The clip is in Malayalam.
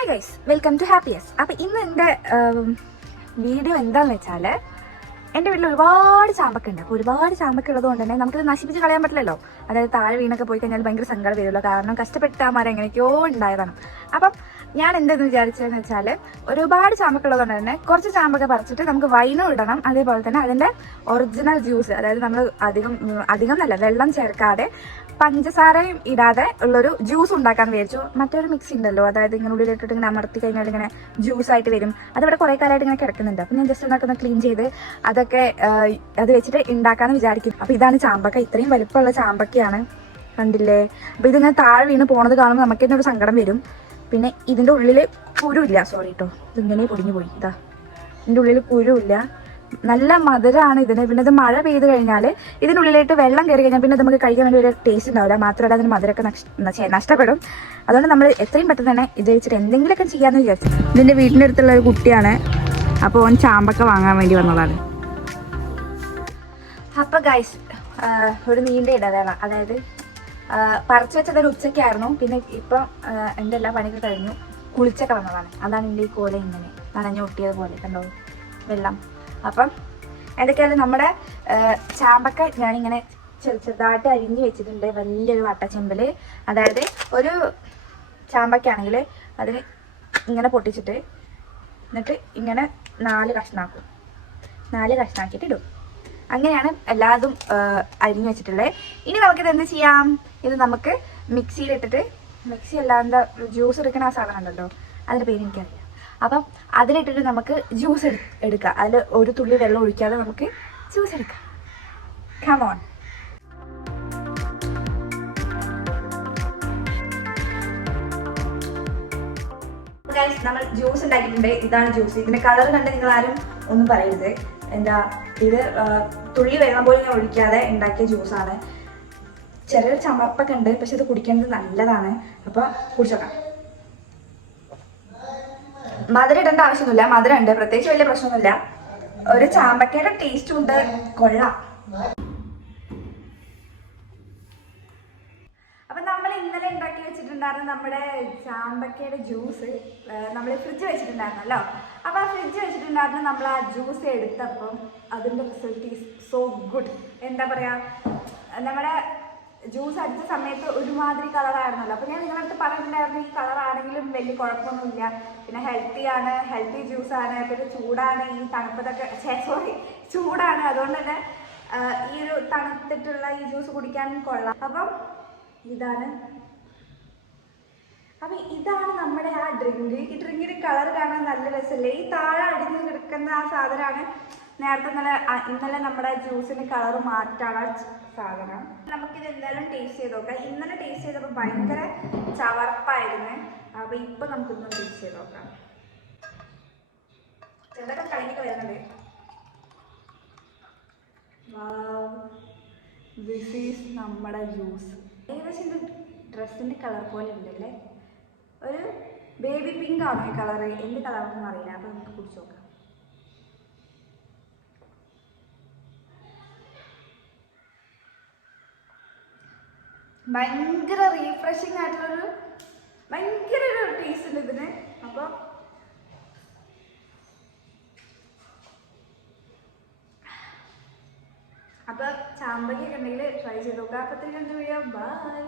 ഹായ് ഗൈസ് വെൽക്കം ടു ഹാപ്പിയസ് അപ്പൊ ഇന്ന് എന്റെ വീഡിയോ എന്താന്ന് വെച്ചാൽ എന്റെ വീട്ടിൽ ഒരുപാട് ചാമ്പക്ക ഉണ്ട് അപ്പോൾ ഒരുപാട് ചാമ്പക്ക ഉള്ളത് കൊണ്ട് തന്നെ നമുക്കിത് നശിപ്പിച്ച് കളയാൻ പറ്റില്ലല്ലോ. അതായത് താഴെ വീണൊക്കെ പോയി കഴിഞ്ഞാൽ ഭയങ്കര സങ്കടം വരുമല്ലോ. കാരണം കഷ്ടപ്പെട്ട മരം എങ്ങനെയൊക്കെയോ ഉണ്ടായതാണ്. അപ്പം ഞാൻ എന്തെന്ന് വിചാരിച്ചതെന്ന് വെച്ചാൽ ഒരുപാട് ചാമ്പക്ക ഉള്ളതുകൊണ്ട് തന്നെ കുറച്ച് ചാമ്പക്ക പറിച്ചിട്ട് നമുക്ക് വൈനും ഇടണം. അതേപോലെ തന്നെ അതിന്റെ ഒറിജിനൽ ജ്യൂസ് അതായത് നമ്മൾ അധികം അധികം നല്ല വെള്ളം ചേർക്കാതെ പഞ്ചസാരയും ഇടാതെ ഉള്ളൊരു ജ്യൂസ് ഉണ്ടാക്കാൻ വിചാരിച്ചു. മറ്റൊരു മിക്സി ഉണ്ടല്ലോ. അതായത് ഇങ്ങനെ ഉള്ളിലിട്ടിട്ട് ഇങ്ങനെ അമർത്തി കഴിഞ്ഞാൽ ഇങ്ങനെ ജ്യൂസ് ആയിട്ട് വരും. അതിവിടെ കുറെ കാലമായിട്ട് ഇങ്ങനെ കിടക്കുന്നുണ്ട്. അപ്പം ഞാൻ ജസ്റ്റ് ഒന്നൊക്കെ ക്ലീൻ ചെയ്ത് അതൊക്കെ ആ, അത് വെച്ചിട്ട് ഉണ്ടാക്കാന്ന് വിചാരിക്കും അപ്പൊ ഇതാണ് ചാമ്പക്ക. ഇത്രയും വലിപ്പമുള്ള ചാമ്പക്കയാണ്. കണ്ടില്ലേ? അപ്പൊ ഇതിങ്ങനെ താഴെ വീണ് പോണത് കാണുമ്പോൾ നമുക്ക് തന്നെ സങ്കടം വരും. പിന്നെ ഇതിന്റെ ഉള്ളിൽ കുരുവില്ല. സോറി കേട്ടോ ഇതിങ്ങനെ പൊടിഞ്ഞു പോയി. ഇതാ. ഇതിന്റെ ഉള്ളിൽ കുരുവില്ല. നല്ല മധുരമാണ് ഇതിന്. പിന്നെ ഇത് മഴ പെയ്ത് കഴിഞ്ഞാൽ ഇതിനുള്ളിലായിട്ട് വെള്ളം കയറി കഴിഞ്ഞാൽ പിന്നെ നമുക്ക് കഴിക്കാൻ വേണ്ടി ഒരു ടേസ്റ്റ് ഉണ്ടാവില്ല. മാത്രമല്ല അതിന് മധുരമൊക്കെ നഷ്ട- നഷ്ടപ്പെടും. അതുകൊണ്ട് നമ്മൾ എത്രയും പെട്ടെന്ന് തന്നെ ഇത് വെച്ചിട്ട് എന്തെങ്കിലുമൊക്കെ ചെയ്യാന്ന് വിചാരിച്ചു. ഇതിന്റെ വീടിന്റെ അടുത്തുള്ള ഒരു കുട്ടിയാണ്. അപ്പോൾ ഓൻ ചാമ്പക്ക വാങ്ങാൻ വേണ്ടി വന്നതാണ്. അപ്പൊ ഗൈസ് ഒരു നീണ്ട ഇടവേള. അതായത് പറിച്ചു വെച്ചത് ഒരു ഉച്ചയ്ക്കായിരുന്നു. പിന്നെ ഇപ്പം എന്റെ എല്ലാ പണിയൊക്കെ കഴിഞ്ഞു. കുളിച്ചൊക്കെ വന്നതാണ്. അതാണ് എന്റെ ഈ കോല ഇങ്ങനെ നനഞ്ഞു ഒട്ടിയത് പോലെ കണ്ടോ? വെള്ളം. അപ്പം എന്തൊക്കെയായാലും നമ്മുടെ ചാമ്പക്ക ഞാനിങ്ങനെ ചെറു ചെറുതായിട്ട് അരിഞ്ഞു വെച്ചിട്ടുണ്ട്. വലിയൊരു വട്ടച്ചെമ്പിൽ അതായത് ഒരു ചാമ്പക്കാണെങ്കിൽ അതിന് ഇങ്ങനെ പൊട്ടിച്ചിട്ട് എന്നിട്ട് ഇങ്ങനെ നാല് കഷ്ണാക്കും. നാല് കഷ്ണാക്കിയിട്ട് ഇടും. അങ്ങനെയാണ് എല്ലാതും അരിഞ്ഞു വെച്ചിട്ടുള്ളത്. ഇനി നമുക്കിത് എന്ത് ചെയ്യാം? ഇത് നമുക്ക് മിക്സിയിലിട്ടിട്ട് മിക്സി അല്ലാണ്ട് ജ്യൂസ് എടുക്കുന്ന ആ സാധനം ഉണ്ടല്ലോ അതിന്റെ പേര് എനിക്കറിയാം അപ്പം അതിലിട്ടിട്ട് നമുക്ക് ജ്യൂസ് എടുക്കാം. അതിൽ ഒരു തുള്ളി വെള്ളം ഒഴിക്കാതെ നമുക്ക് ജ്യൂസ് എടുക്കാം. കമോൺ നമ്മൾ ജ്യൂസ് ഉണ്ടാക്കിയിട്ടുണ്ട്. ഇതാണ് ജ്യൂസ് ഇതിന്റെ കളർ കണ്ട് നിങ്ങൾ ആരും ഒന്നും പറയരുത്. എന്താ ഇത് തുള്ളി വെള്ളം പോലും ഞാൻ ഒഴിക്കാതെ ഉണ്ടാക്കിയ ജ്യൂസാണ്. ചെറിയ ചമർപ്പൊക്കെ ഉണ്ട് പക്ഷെ ഇത് കുടിക്കുന്നത് നല്ലതാണ്. അപ്പൊ കുടിച്ചോക്കാം. മധുരം ഇടേണ്ട ആവശ്യമൊന്നുമില്ല. മധുരം ഉണ്ട്. പ്രത്യേകിച്ച് വലിയ പ്രശ്നമൊന്നുമില്ല. ഒരു ചാമ്പക്കയുടെ ടേസ്റ്റും ഉണ്ട്. കൊള്ളാം. വെച്ചിട്ടുണ്ടായിരുന്ന നമ്മുടെ ചാമ്പക്കയുടെ ജ്യൂസ് നമ്മൾ ഫ്രിഡ്ജ് വെച്ചിട്ടുണ്ടായിരുന്നല്ലോ. അപ്പോൾ ആ ഫ്രിഡ്ജ് വെച്ചിട്ടുണ്ടായിരുന്ന നമ്മൾ ആ ജ്യൂസ് എടുത്തപ്പം അതിന്റെ റിസൾട്ട് ഈസ് സോ ഗുഡ് എന്താ പറയുക നമ്മുടെ ജ്യൂസ് അടിച്ച സമയത്ത് ഒരുമാതിരി കളറായിരുന്നല്ലോ അപ്പോൾ ഞാൻ നിങ്ങളുടെ അടുത്ത് പറഞ്ഞിട്ടുണ്ടായിരുന്നു ഈ കളറാണെങ്കിലും വലിയ കുഴപ്പമൊന്നുമില്ല. പിന്നെ ഹെൽത്തി ആണ് ഹെൽത്തി ജ്യൂസാണ് പിന്നെ ചൂടാണ് ഈ തണുപ്പതൊക്കെ സോറി ചൂടാണ്. അതുകൊണ്ട് തന്നെ ഈ ഒരു തണുത്തിട്ടുള്ള ഈ ജ്യൂസ് കുടിക്കാൻ കൊള്ളാം. അപ്പം ഇതാണ് അപ്പൊ ഇതാണ് നമ്മുടെ ആ ഡ്രിങ്ക് ഈ ഡ്രിങ്കിന് കളർ കാണാൻ നല്ല രസമല്ലേ ഈ താഴെ അടിഞ്ഞ് കിടക്കുന്ന ആ സാധനമാണ് നേരത്തെ ഇന്നലെ ഇന്നലെ നമ്മുടെ ജ്യൂസിന് കളർ മാറ്റാണ് സാധനം. നമുക്കിത് എന്തായാലും ടേസ്റ്റ് ചെയ്ത് നോക്കാം. ഇന്നലെ ടേസ്റ്റ് ചെയ്തപ്പോൾ ഭയങ്കര ചവർപ്പായിരുന്നു. അപ്പൊ ഇപ്പൊ നമുക്കിന്ന് ടേസ്റ്റ് ചെയ്ത് നോക്കാം. ചിലതൊക്കെ കഴിഞ്ഞിട്ട് വരുന്നുണ്ട്. ദിസ് ഈസ് നമ്മുടെ ജ്യൂസ് ഏകദേശം ഇത് ഡ്രസ്സിന്റെ കളർ പോലെ ഉണ്ടല്ലേ? ഒരു ബേബി പിങ്ക് ആണ് ഈ കളർ എന്ത് കളറാണെന്ന് അറിയില്ല. അപ്പോൾ നമുക്ക് കുടിച്ച് നോക്കാം. ഭയങ്കര റീഫ്രഷിങ് ആയിട്ടുള്ളൊരു ഭയങ്കര ഒരു ടേസ്റ്റ് ഉണ്ട് ഇതിന്. അപ്പോൾ അപ്പൊ ചാമ്പക്കൊക്കെ ഉണ്ടെങ്കിൽ ട്രൈ ചെയ്ത് നോക്കാം. അപ്പത്തേക്കും വീഡിയോ ബൈ